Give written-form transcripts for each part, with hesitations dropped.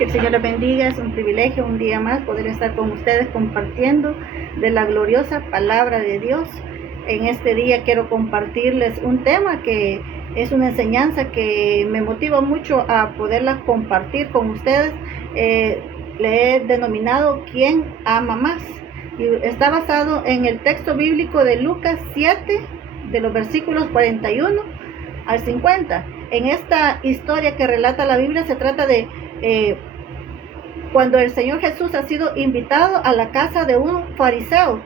Que el Señor les bendiga. Es un privilegio un día más poder estar con ustedes compartiendo de la gloriosa palabra de Dios. En este día quiero compartirles un tema que es una enseñanza que me motiva mucho a poderla compartir con ustedes. Le he denominado ¿Quién ama más? Y está basado en el texto bíblico de Lucas 7, de los versículos 41 al 50. En esta historia que relata la Biblia se trata de cuando el Señor Jesús ha sido invitado a la casa de un fariseo,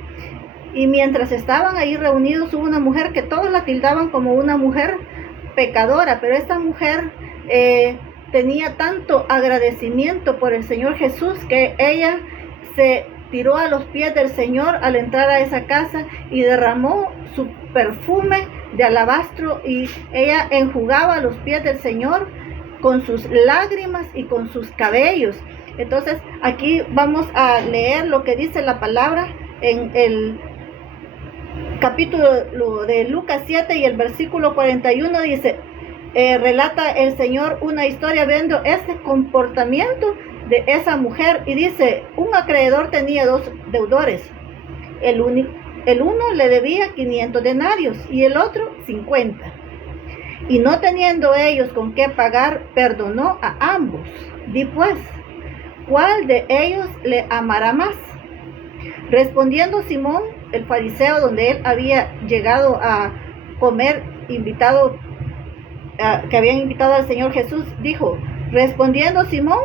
y mientras estaban ahí reunidos hubo una mujer que todos la tildaban como una mujer pecadora, pero esta mujer tenía tanto agradecimiento por el Señor Jesús que ella se tiró a los pies del Señor al entrar a esa casa y derramó su perfume de alabastro, y ella enjugaba los pies del Señor con sus lágrimas y con sus cabellos. Entonces aquí vamos a leer lo que dice la palabra en el capítulo de Lucas 7 y el versículo 41. Dice, relata el Señor una historia viendo este comportamiento de esa mujer, y dice: un acreedor tenía dos deudores. El uno le debía 500 denarios y el otro 50. Y no teniendo ellos con qué pagar, perdonó a ambos. Di pues, ¿cuál de ellos le amará más? Respondiendo Simón, el fariseo, donde él había llegado a comer, que habían invitado al Señor Jesús, dijo, respondiendo Simón,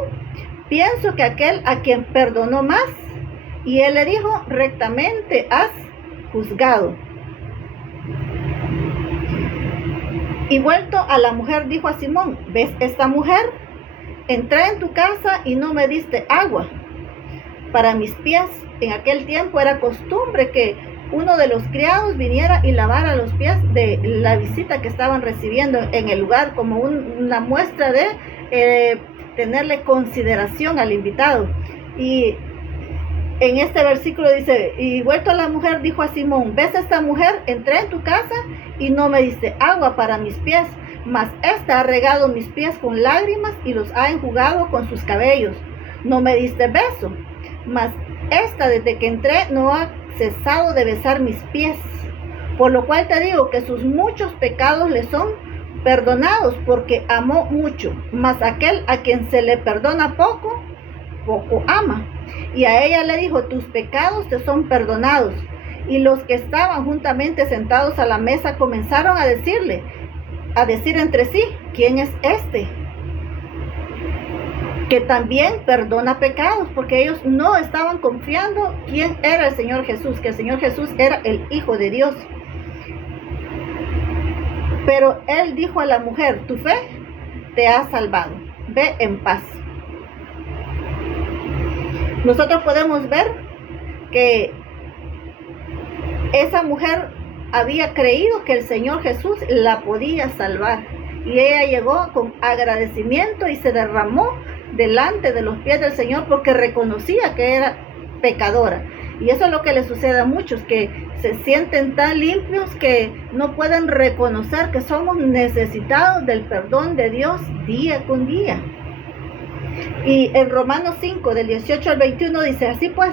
pienso que aquel a quien perdonó más. Y él le dijo, rectamente has juzgado. Y vuelto a la mujer, dijo a Simón, ¿ves esta mujer? Entré en tu casa y no me diste agua para mis pies. En aquel tiempo era costumbre que uno de los criados viniera y lavara los pies de la visita que estaban recibiendo en el lugar, como una muestra de tenerle consideración al invitado. Y en este versículo dice, y vuelto a la mujer, dijo a Simón, ¿ves esta mujer? Entré en tu casa y no me diste agua para mis pies, mas esta ha regado mis pies con lágrimas y los ha enjugado con sus cabellos. No me diste beso, mas esta desde que entré no ha cesado de besar mis pies. Por lo cual te digo que sus muchos pecados le son perdonados, porque amó mucho. Mas aquel a quien se le perdona poco, poco ama. Y a ella le dijo, tus pecados te son perdonados. Y los que estaban juntamente sentados a la mesa comenzaron a decir entre sí, ¿quién es este que también perdona pecados? Porque ellos no estaban confiando quién era el Señor Jesús, que el Señor Jesús era el Hijo de Dios. Pero él dijo a la mujer, tu fe te ha salvado, ve en paz. Nosotros podemos ver que esa mujer había creído que el Señor Jesús la podía salvar, y ella llegó con agradecimiento y se derramó delante de los pies del Señor porque reconocía que era pecadora. Y eso es lo que le sucede a muchos, que se sienten tan limpios que no pueden reconocer que somos necesitados del perdón de Dios día con día. Y en Romanos 5, del 18 al 21 dice, así pues,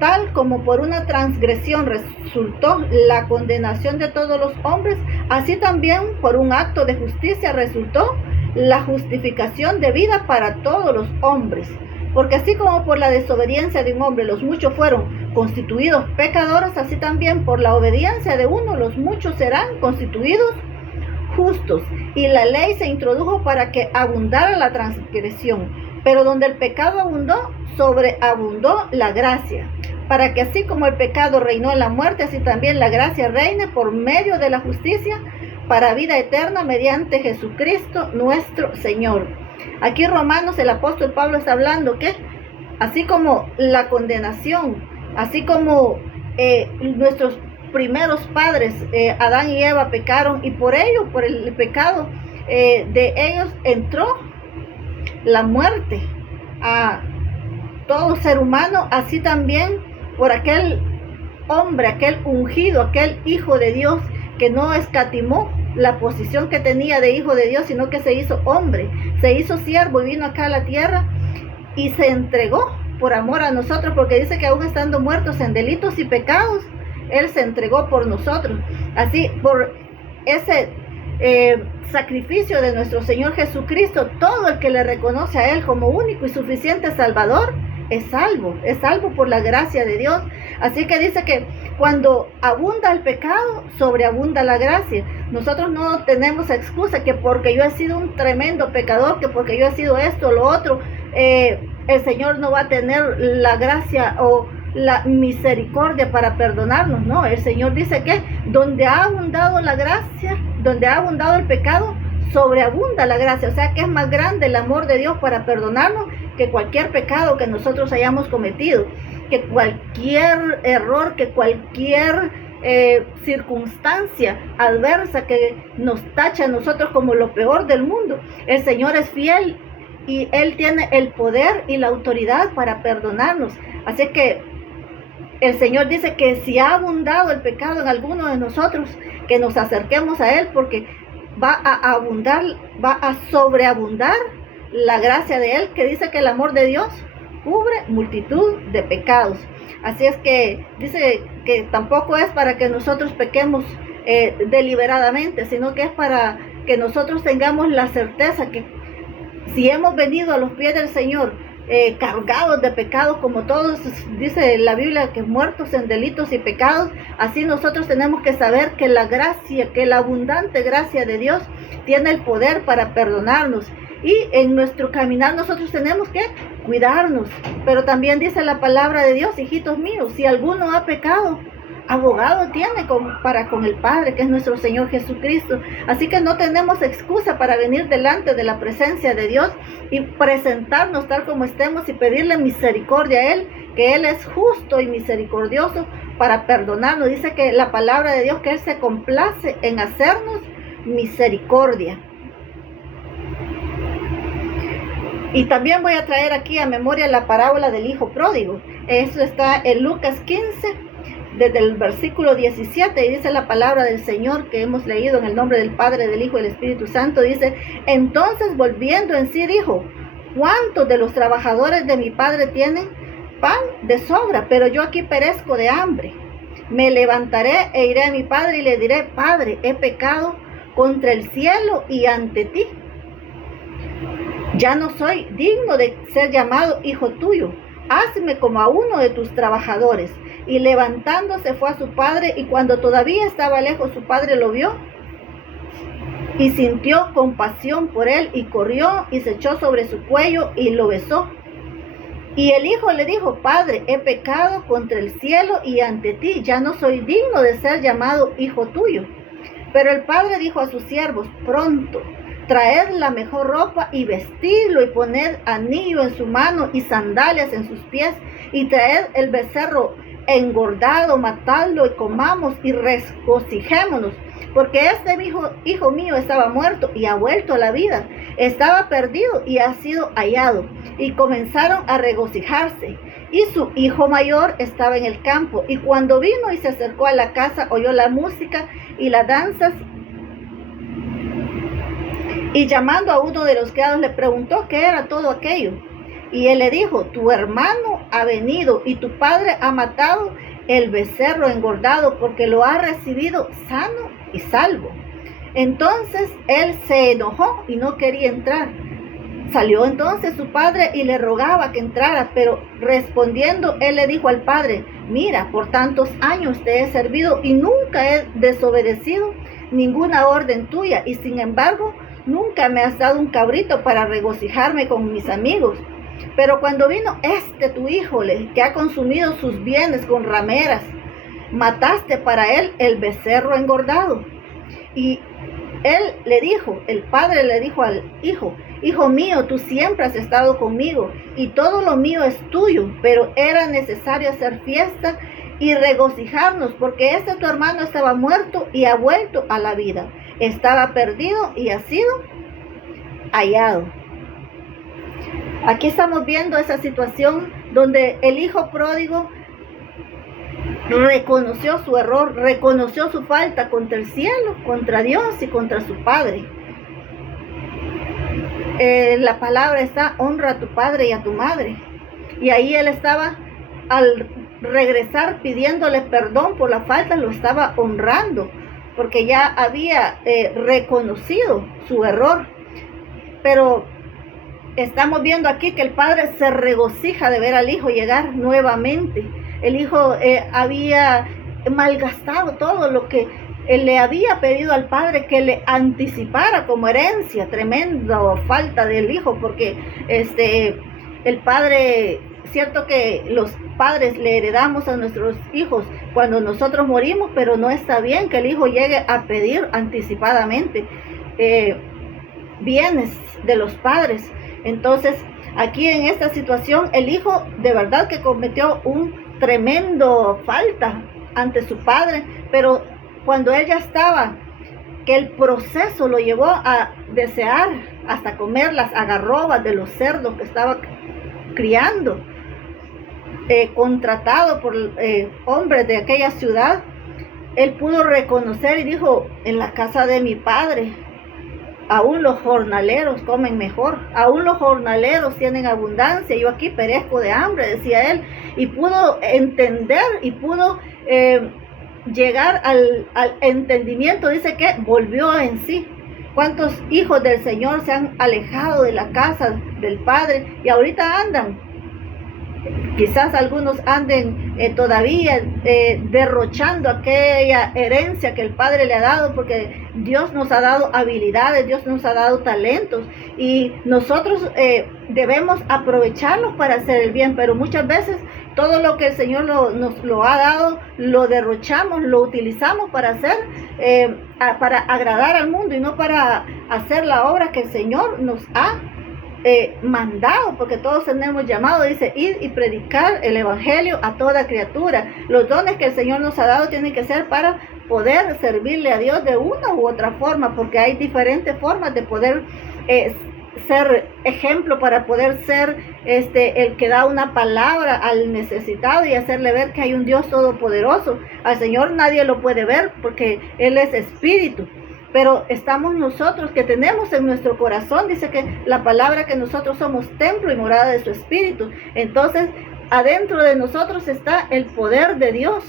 tal como por una transgresión resultó la condenación de todos los hombres, así también por un acto de justicia resultó la justificación de vida para todos los hombres. Porque así como por la desobediencia de un hombre los muchos fueron constituidos pecadores, así también por la obediencia de uno los muchos serán constituidos justos. Y la ley se introdujo para que abundara la transgresión, pero donde el pecado abundó, sobreabundó la gracia, para que así como el pecado reinó en la muerte, así también la gracia reine por medio de la justicia para vida eterna mediante Jesucristo nuestro Señor. Aquí Romanos, el apóstol Pablo está hablando que así como la condenación, así como nuestros primeros padres, Adán y Eva, pecaron, y por ello, por el pecado de ellos entró la muerte a todo ser humano, así también por aquel hombre, aquel ungido, aquel Hijo de Dios, que no escatimó la posición que tenía de Hijo de Dios, sino que se hizo hombre, se hizo siervo y vino acá a la tierra y se entregó por amor a nosotros, porque dice que aún estando muertos en delitos y pecados, Él se entregó por nosotros. Así, por ese sacrificio de nuestro Señor Jesucristo, todo el que le reconoce a Él como único y suficiente Salvador, es salvo por la gracia de Dios. Así que dice que cuando abunda el pecado, sobreabunda la gracia. Nosotros no tenemos excusa que porque yo he sido un tremendo pecador, que porque yo he sido esto o lo otro, el Señor no va a tener la gracia o la misericordia para perdonarnos. No, el Señor dice que donde ha abundado la gracia, donde ha abundado el pecado, sobreabunda la gracia. O sea que es más grande el amor de Dios para perdonarnos que cualquier pecado que nosotros hayamos cometido, que cualquier error, que cualquier circunstancia adversa que nos tacha a nosotros como lo peor del mundo. El Señor es fiel y Él tiene el poder y la autoridad para perdonarnos. Así que el Señor dice que si ha abundado el pecado en alguno de nosotros, que nos acerquemos a Él, porque va a abundar, va a sobreabundar la gracia de Él, que dice que el amor de Dios cubre multitud de pecados. Así es que dice que tampoco es para que nosotros pequemos deliberadamente, sino que es para que nosotros tengamos la certeza que si hemos venido a los pies del Señor cargados de pecados, como todos, dice la Biblia, que muertos en delitos y pecados, así nosotros tenemos que saber que la gracia, que la abundante gracia de Dios tiene el poder para perdonarnos. Y en nuestro caminar nosotros tenemos que cuidarnos. Pero también dice la palabra de Dios, hijitos míos, si alguno ha pecado, abogado tiene para con el Padre, que es nuestro Señor Jesucristo. Así que no tenemos excusa para venir delante de la presencia de Dios y presentarnos tal como estemos y pedirle misericordia a Él, que Él es justo y misericordioso para perdonarnos. Dice que la palabra de Dios, que Él se complace en hacernos misericordia. Y también voy a traer aquí a memoria la parábola del hijo pródigo. Eso está en Lucas 15, desde el versículo 17, y dice la palabra del Señor que hemos leído en el nombre del Padre, del Hijo y del Espíritu Santo. Dice: entonces volviendo en sí dijo: ¿cuántos de los trabajadores de mi Padre tienen pan de sobra? Pero yo aquí perezco de hambre. Me levantaré e iré a mi Padre y le diré: Padre, he pecado contra el cielo y ante ti. Ya no soy digno de ser llamado hijo tuyo. Hazme como a uno de tus trabajadores. Y levantándose fue a su padre, y cuando todavía estaba lejos su padre lo vio y sintió compasión por él, y corrió y se echó sobre su cuello y lo besó. Y el hijo le dijo: Padre, he pecado contra el cielo y ante ti, ya no soy digno de ser llamado hijo tuyo. Pero el padre dijo a sus siervos: pronto, traed la mejor ropa y vestidlo, y poned anillo en su mano y sandalias en sus pies, y traed el becerro engordado, matadlo y comamos y regocijémonos, porque este hijo mío estaba muerto y ha vuelto a la vida, estaba perdido y ha sido hallado. Y comenzaron a regocijarse. Y su hijo mayor estaba en el campo, y cuando vino y se acercó a la casa, oyó la música y las danzas, y llamando a uno de los criados le preguntó qué era todo aquello. Y él le dijo: tu hermano ha venido y tu padre ha matado el becerro engordado, porque lo ha recibido sano y salvo. Entonces él se enojó y no quería entrar. Salió entonces su padre y le rogaba que entrara, pero respondiendo él le dijo al padre: mira, por tantos años te he servido y nunca he desobedecido ninguna orden tuya, y sin embargo nunca me has dado un cabrito para regocijarme con mis amigos. Pero cuando vino tu hijo, que ha consumido sus bienes con rameras, mataste para él el becerro engordado. Y el padre le dijo al hijo: hijo mío, tú siempre has estado conmigo y todo lo mío es tuyo, pero era necesario hacer fiesta y regocijarnos, porque tu hermano estaba muerto y ha vuelto a la vida, estaba perdido y ha sido hallado. Aquí estamos viendo esa situación donde el hijo pródigo reconoció su error, reconoció su falta contra el cielo, contra Dios y contra su padre. la palabra está: honra a tu padre y a tu madre. Y ahí él estaba, al regresar pidiéndole perdón por la falta, lo estaba honrando, porque ya había reconocido su error. Pero estamos viendo aquí que el padre se regocija de ver al hijo llegar nuevamente. El hijo había malgastado todo lo que él le había pedido al padre que le anticipara como herencia. Tremenda falta del hijo, porque el padre, cierto que los padres le heredamos a nuestros hijos cuando nosotros morimos, pero no está bien que el hijo llegue a pedir anticipadamente bienes de los padres. Entonces, aquí en esta situación, el hijo de verdad que cometió un tremendo falta ante su padre, pero cuando él ya estaba, que el proceso lo llevó a desear hasta comer las agarrobas de los cerdos que estaba criando, contratado por hombres de aquella ciudad, él pudo reconocer y dijo: en la casa de mi padre aún los jornaleros comen mejor, aún los jornaleros tienen abundancia, yo aquí perezco de hambre, decía él. Y pudo entender y pudo llegar al entendimiento. Dice que volvió en sí. ¿Cuántos hijos del Señor se han alejado de la casa del Padre y ahorita andan? Quizás algunos anden todavía derrochando aquella herencia que el Padre le ha dado, porque Dios nos ha dado habilidades, Dios nos ha dado talentos, y nosotros debemos aprovecharlos para hacer el bien. Pero muchas veces todo lo que el Señor nos lo ha dado, lo derrochamos, lo utilizamos para hacer, para agradar al mundo y no para hacer la obra que el Señor nos ha mandado, porque todos tenemos llamado. Dice: ir y predicar el evangelio a toda criatura. Los dones que el Señor nos ha dado tienen que ser para poder servirle a Dios de una u otra forma, porque hay diferentes formas de poder ser ejemplo, para poder ser el que da una palabra al necesitado y hacerle ver que hay un Dios todopoderoso. Al Señor nadie lo puede ver porque Él es espíritu, pero estamos nosotros que tenemos en nuestro corazón, dice que la palabra, que nosotros somos templo y morada de su espíritu. Entonces, adentro de nosotros está el poder de Dios.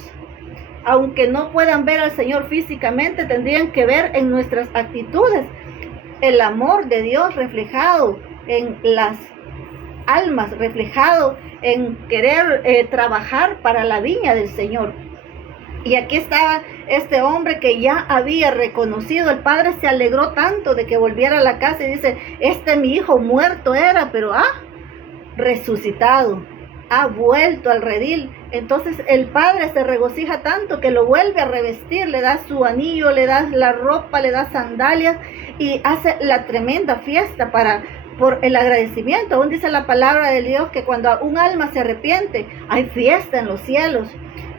Aunque no puedan ver al Señor físicamente, tendrían que ver en nuestras actitudes el amor de Dios reflejado en las almas, reflejado en querer trabajar para la viña del Señor. Y aquí estaba este hombre que ya había reconocido. El padre se alegró tanto de que volviera a la casa y dice: mi hijo muerto era, pero resucitado, ha vuelto al redil. Entonces el padre se regocija tanto que lo vuelve a revestir, le da su anillo, le da la ropa, le da sandalias y hace la tremenda fiesta por el agradecimiento. Aún dice la palabra de Dios que cuando un alma se arrepiente, hay fiesta en los cielos.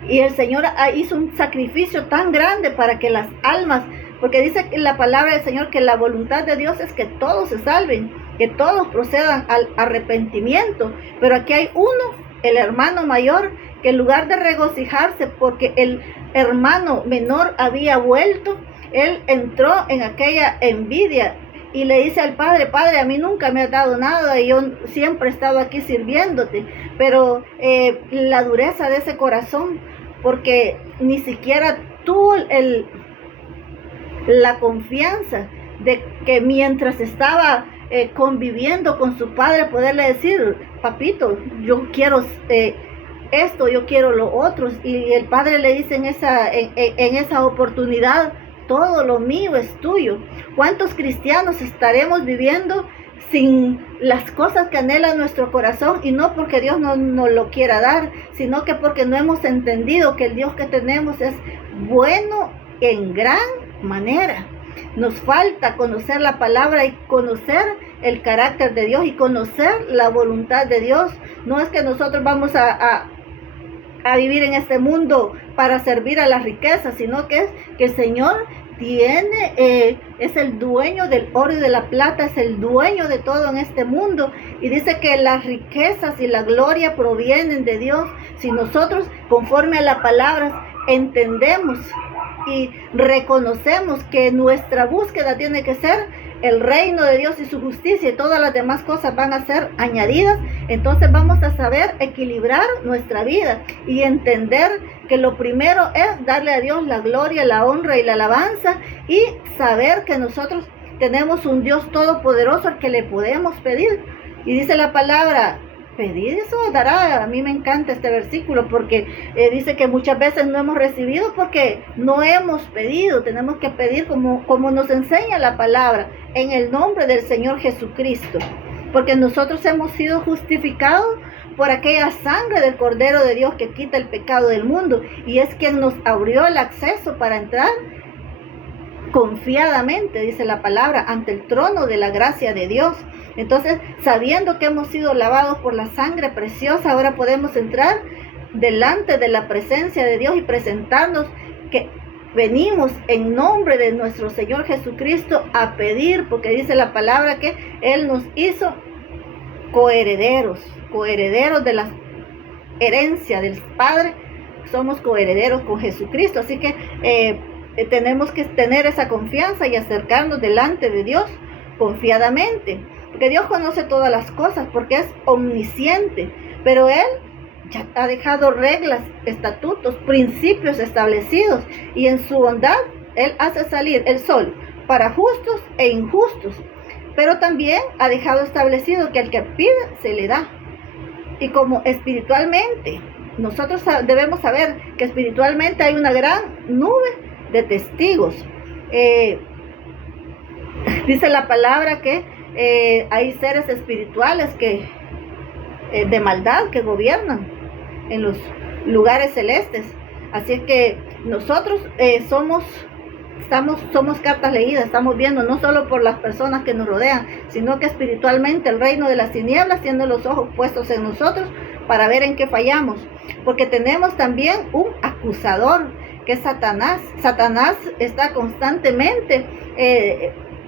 Y el Señor hizo un sacrificio tan grande para que las almas, porque dice la palabra del Señor que la voluntad de Dios es que todos se salven, que todos procedan al arrepentimiento. Pero aquí hay uno, el hermano mayor, que en lugar de regocijarse porque el hermano menor había vuelto, él entró en aquella envidia y le dice al padre: Padre, a mí nunca me has dado nada y yo siempre he estado aquí sirviéndote. Pero la dureza de ese corazón, porque ni siquiera tuvo la confianza de que mientras estaba conviviendo con su padre, poderle decir: papito, yo quiero esto, yo quiero lo otro. Y el padre le dice en esa oportunidad: todo lo mío es tuyo. ¿Cuántos cristianos estaremos viviendo sin las cosas que anhela nuestro corazón? Y no porque Dios no nos lo quiera dar, sino que porque no hemos entendido que el Dios que tenemos es bueno en gran manera. Nos falta conocer la palabra y conocer el carácter de Dios y conocer la voluntad de Dios. No es que nosotros vamos a vivir en este mundo para servir a las riquezas, sino que es que el Señor es el dueño del oro y de la plata, es el dueño de todo en este mundo, y dice que las riquezas y la gloria provienen de Dios. Si nosotros, conforme a la palabra, entendemos y reconocemos que nuestra búsqueda tiene que ser el reino de Dios y su justicia y todas las demás cosas van a ser añadidas, entonces vamos a saber equilibrar nuestra vida y entender que lo primero es darle a Dios la gloria, la honra y la alabanza, y saber que nosotros tenemos un Dios todopoderoso al que le podemos pedir. Y dice la palabra, pedir eso dará. A mí me encanta este versículo porque dice que muchas veces no hemos recibido porque no hemos pedido. Tenemos que pedir como nos enseña la palabra, en el nombre del Señor Jesucristo, porque nosotros hemos sido justificados por aquella sangre del Cordero de Dios que quita el pecado del mundo, y es quien nos abrió el acceso para entrar confiadamente, dice la palabra, ante el trono de la gracia de Dios. Entonces, sabiendo que hemos sido lavados por la sangre preciosa, ahora podemos entrar delante de la presencia de Dios y presentarnos que venimos en nombre de nuestro Señor Jesucristo a pedir, porque dice la palabra que Él nos hizo coherederos de la herencia del Padre. Somos coherederos con Jesucristo, así que tenemos que tener esa confianza y acercarnos delante de Dios confiadamente, porque Dios conoce todas las cosas, porque es omnisciente, pero Él ya ha dejado reglas, estatutos, principios establecidos, y en su bondad Él hace salir el sol para justos e injustos, pero también ha dejado establecido que al que pide se le da. Y como espiritualmente, nosotros debemos saber que espiritualmente hay una gran nube de testigos. Dice la palabra que hay seres espirituales que de maldad que gobiernan en los lugares celestes. Así es que nosotros somos cartas leídas, estamos viendo no solo por las personas que nos rodean, sino que espiritualmente el reino de las tinieblas tiene los ojos puestos en nosotros para ver en qué fallamos, porque tenemos también un acusador, que es Satanás. Satanás está constantemente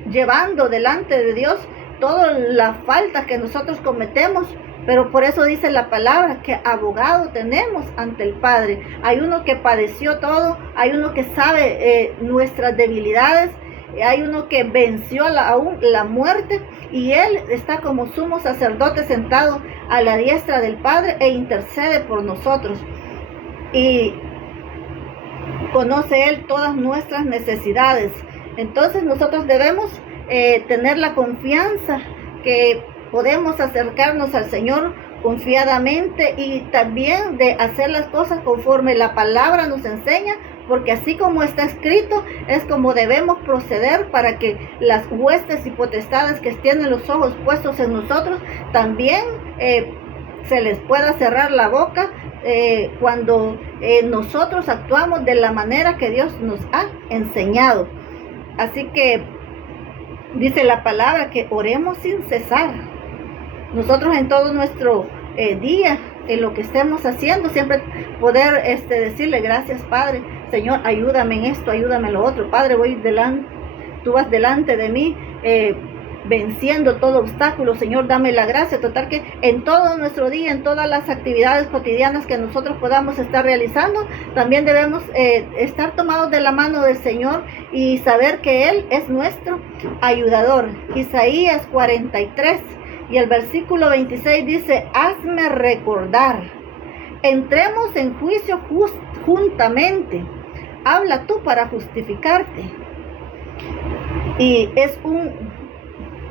llevando delante de Dios todas las faltas que nosotros cometemos, pero por eso dice la palabra que abogado tenemos ante el Padre. Hay uno que padeció todo, hay uno que sabe nuestras debilidades, hay uno que venció aún la muerte, y Él está como sumo sacerdote sentado a la diestra del Padre e intercede por nosotros. Y conoce Él todas nuestras necesidades. Entonces nosotros debemos tener la confianza que podemos acercarnos al Señor confiadamente, y también de hacer las cosas conforme la palabra nos enseña, porque así como está escrito es como debemos proceder, para que las huestes y potestades que tienen los ojos puestos en nosotros también se les pueda cerrar la boca cuando nosotros actuamos de la manera que Dios nos ha enseñado. Así que dice la palabra que oremos sin cesar. Nosotros en todo nuestro día, en lo que estemos haciendo, siempre poder decirle gracias, Padre. Señor, ayúdame en esto, ayúdame en lo otro. Padre, voy delante, tú vas delante de mí, venciendo todo obstáculo. Señor, dame la gracia total, que en todo nuestro día, en todas las actividades cotidianas que nosotros podamos estar realizando, también debemos estar tomados de la mano del Señor y saber que Él es nuestro ayudador. Isaías 43 y el versículo 26 dice: hazme recordar, entremos en juicio juntamente, habla tú para justificarte. Y es un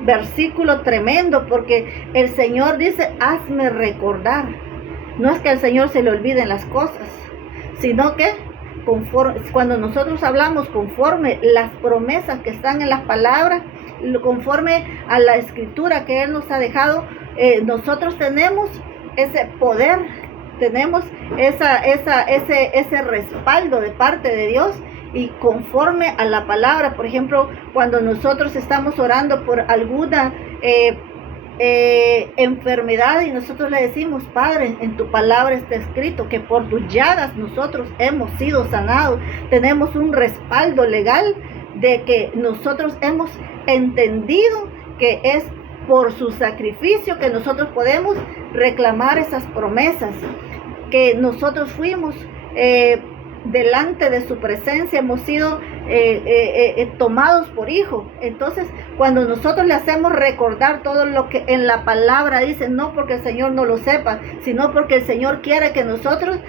versículo tremendo, porque el Señor dice: hazme recordar. No es que al Señor se le olviden las cosas, sino que cuando nosotros hablamos conforme las promesas que están en las palabras, conforme a la escritura que Él nos ha dejado, nosotros tenemos ese poder, tenemos ese respaldo de parte de Dios. Y conforme a la palabra, por ejemplo, cuando nosotros estamos orando por alguna enfermedad y nosotros le decimos: Padre, en tu palabra está escrito que por tus llagas nosotros hemos sido sanados, tenemos un respaldo legal de que nosotros hemos entendido que es por su sacrificio que nosotros podemos reclamar esas promesas, que nosotros fuimos delante de su presencia, hemos sido tomados por hijo. Entonces, cuando nosotros le hacemos recordar todo lo que en la palabra dice, no porque el Señor no lo sepa, sino porque el Señor quiere que nosotros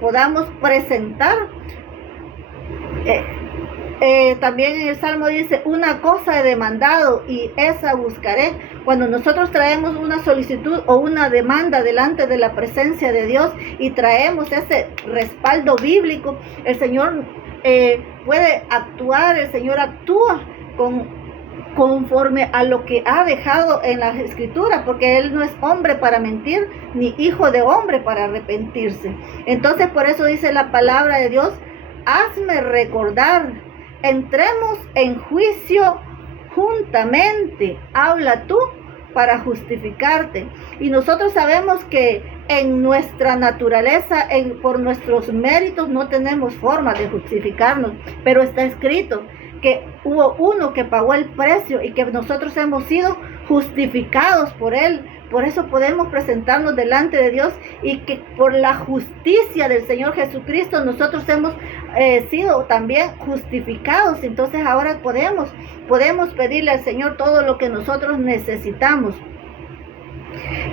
podamos presentar. También en el Salmo dice, una cosa he demandado y esa buscaré. Cuando nosotros traemos una solicitud o una demanda delante de la presencia de Dios y traemos ese respaldo bíblico, el Señor puede actuar, el Señor actúa conforme a lo que ha dejado en las escrituras, porque Él no es hombre para mentir, ni hijo de hombre para arrepentirse. Entonces, por eso dice la palabra de Dios, hazme recordar, entremos en juicio juntamente, habla tú para justificarte. Y nosotros sabemos que en nuestra naturaleza, por nuestros méritos, no tenemos forma de justificarnos, pero está escrito que hubo uno que pagó el precio y que nosotros hemos sido justificados por Él. Por eso podemos presentarnos delante de Dios y que por la justicia del Señor Jesucristo nosotros hemos sido también justificados. Entonces ahora podemos pedirle al Señor todo lo que nosotros necesitamos.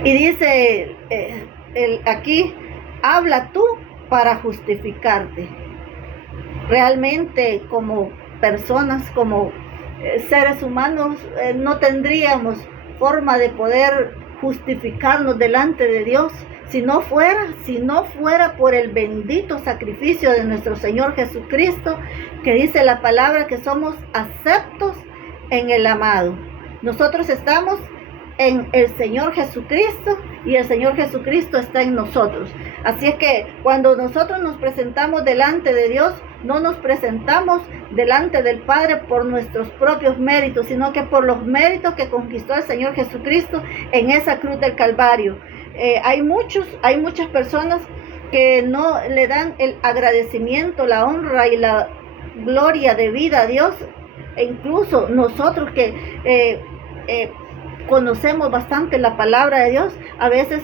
Y dice aquí, habla tú para justificarte. Realmente como personas, como seres humanos, no tendríamos forma de poder justificarnos delante de Dios si no fuera por el bendito sacrificio de nuestro Señor Jesucristo, que dice la palabra que somos aceptos en el amado. Nosotros estamos en el Señor Jesucristo y el Señor Jesucristo está en nosotros. Así es que cuando nosotros nos presentamos delante de Dios, no nos presentamos delante del Padre por nuestros propios méritos, sino que por los méritos que conquistó el Señor Jesucristo en esa cruz del Calvario. Hay muchas personas que no le dan el agradecimiento, la honra y la gloria debida a Dios. E incluso nosotros que conocemos bastante la palabra de Dios, a veces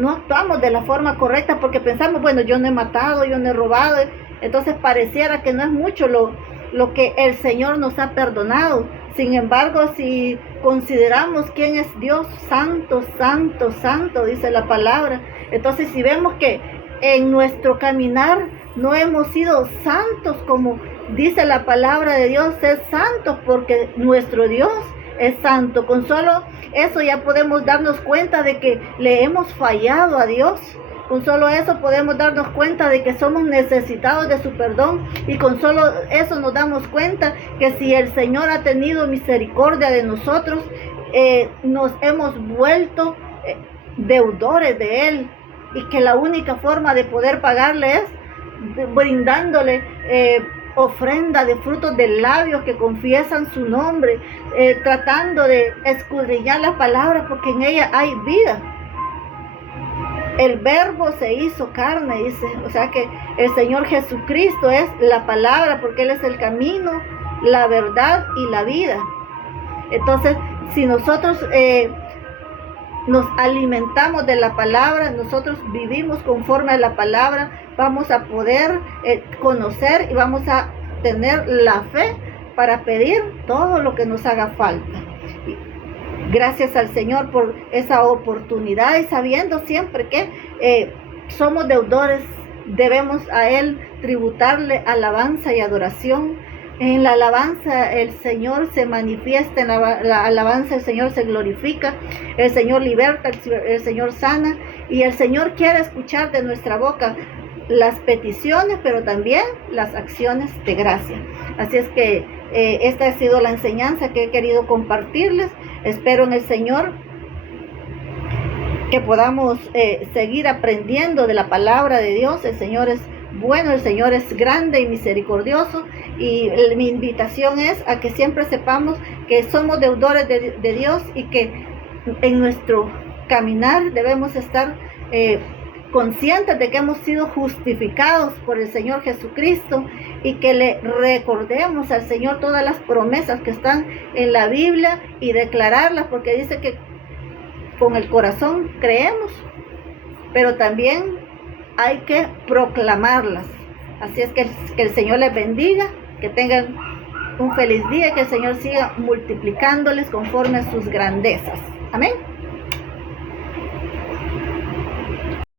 no actuamos de la forma correcta porque pensamos, bueno, yo no he matado, yo no he robado, entonces pareciera que no es mucho lo que el Señor nos ha perdonado. Sin embargo, si consideramos quién es Dios, santo, santo, santo, dice la palabra, entonces si vemos que en nuestro caminar no hemos sido santos como dice la palabra de Dios, es santo porque nuestro Dios es santo. Con solo eso ya podemos darnos cuenta de que le hemos fallado a Dios. Con solo eso podemos darnos cuenta de que somos necesitados de su perdón, y con solo eso nos damos cuenta que si el Señor ha tenido misericordia de nosotros, nos hemos vuelto deudores de Él, y que la única forma de poder pagarle es brindándole ofrenda de frutos de labios que confiesan su nombre, tratando de escudriñar la palabra porque en ella hay vida. El verbo se hizo carne, dice, o sea que el Señor Jesucristo es la palabra, porque Él es el camino, la verdad y la vida. Entonces, si nosotros nos alimentamos de la palabra, nosotros vivimos conforme a la palabra, vamos a poder conocer y vamos a tener la fe para pedir todo lo que nos haga falta. Gracias al Señor por esa oportunidad, y sabiendo siempre que somos deudores, debemos a Él tributarle alabanza y adoración. En la alabanza el Señor se manifiesta, en la alabanza el Señor se glorifica, el Señor liberta, el Señor sana, y el Señor quiere escuchar de nuestra boca las peticiones, pero también las acciones de gracia. Así es que esta ha sido la enseñanza que he querido compartirles. Espero en el Señor que podamos seguir aprendiendo de la palabra de Dios. El Señor es bueno, el Señor es grande y misericordioso, y mi invitación es a que siempre sepamos que somos deudores de Dios, y que en nuestro caminar debemos estar conscientes de que hemos sido justificados por el Señor Jesucristo, y que le recordemos al Señor todas las promesas que están en la Biblia y declararlas, porque dice que con el corazón creemos, pero también hay que proclamarlas. Así es que el Señor les bendiga Que tengan un feliz día y que el Señor siga multiplicándoles conforme a sus grandezas. Amén.